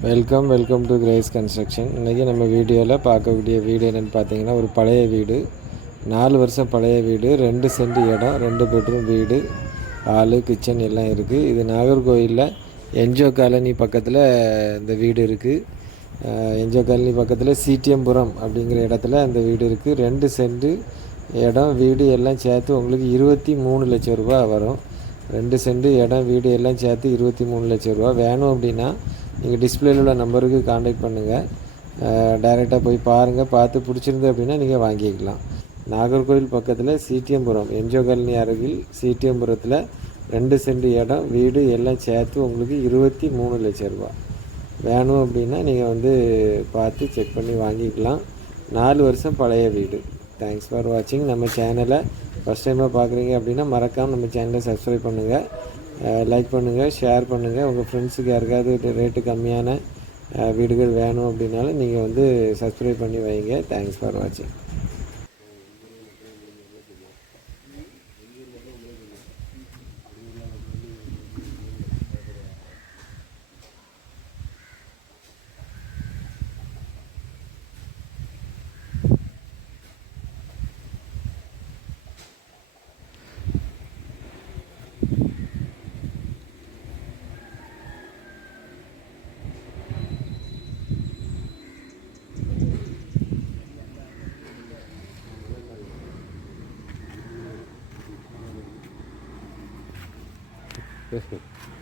Welcome welcome to Grace Construction இன்றைக்கி நம்ம வீடியோவில் பார்க்கக்கூடிய வீடு என்னென்னு பார்த்தீங்கன்னா ஒரு பழைய வீடு. நாலு வருஷம் பழைய வீடு ரெண்டு சென்ட் இடம் ரெண்டு பெட்ரூம் வீடு ஹாலு கிச்சன் எல்லாம் இருக்குது இது நாகர்கோவிலில் என்ஜோ காலனி பக்கத்தில் இந்த வீடு இருக்குது என்ஜோ காலனி பக்கத்தில் சிடிஎம்புரம் அப்படிங்கிற இடத்துல அந்த வீடு இருக்குது ரெண்டு சென்ட் இடம் வீடு எல்லாம் சேர்த்து உங்களுக்கு இருபத்தி மூணு லட்சம் ரூபா வரும். ரெண்டு சென்ட் இடம் வீடு எல்லாம் சேர்த்து இருபத்தி மூணு லட்சம் ரூபா வேணும் அப்படின்னா நீங்கள் டிஸ்பிளேயில் உள்ள நம்பருக்கு காண்டாக்ட் பண்ணுங்கள் டைரெக்டாக போய் பாருங்கள் பார்த்து பிடிச்சிருந்து அப்படின்னா நீங்கள் வாங்கிக்கலாம். நாகர்கோவில் பக்கத்தில் சிடிஎம்புரம் என்ஜோ காலனி அருகில் சிடிஎம்புரத்தில் ரெண்டு சென்ட் இடம் வீடு எல்லாம் சேர்த்து உங்களுக்கு இருபத்தி மூணு லட்சம் ரூபா வேணும் அப்படின்னா நீங்கள் வந்து பார்த்து செக் பண்ணி வாங்கிக்கலாம். நாலு வருஷம் பழைய வீடு. தேங்க்ஸ் ஃபார் வாட்சிங் நம்ம சேனலை ஃபஸ்ட் டைமாக பார்க்குறீங்க அப்படின்னா மறக்காமல் நம்ம சேனலை சப்ஸ்கிரைப் பண்ணுங்கள் லைக் பண்ணுங்கள் ஷேர் பண்ணுங்கள் உங்கள் ஃப்ரெண்ட்ஸுக்கு யாருக்காவது ரேட்டு கம்மியான வீடுகள் வேணும் அப்படின்னாலும் நீங்கள் வந்து சப்ஸ்கிரைப் பண்ணி வைங்க. தேங்க்ஸ் ஃபார் வாட்சிங் Mmm.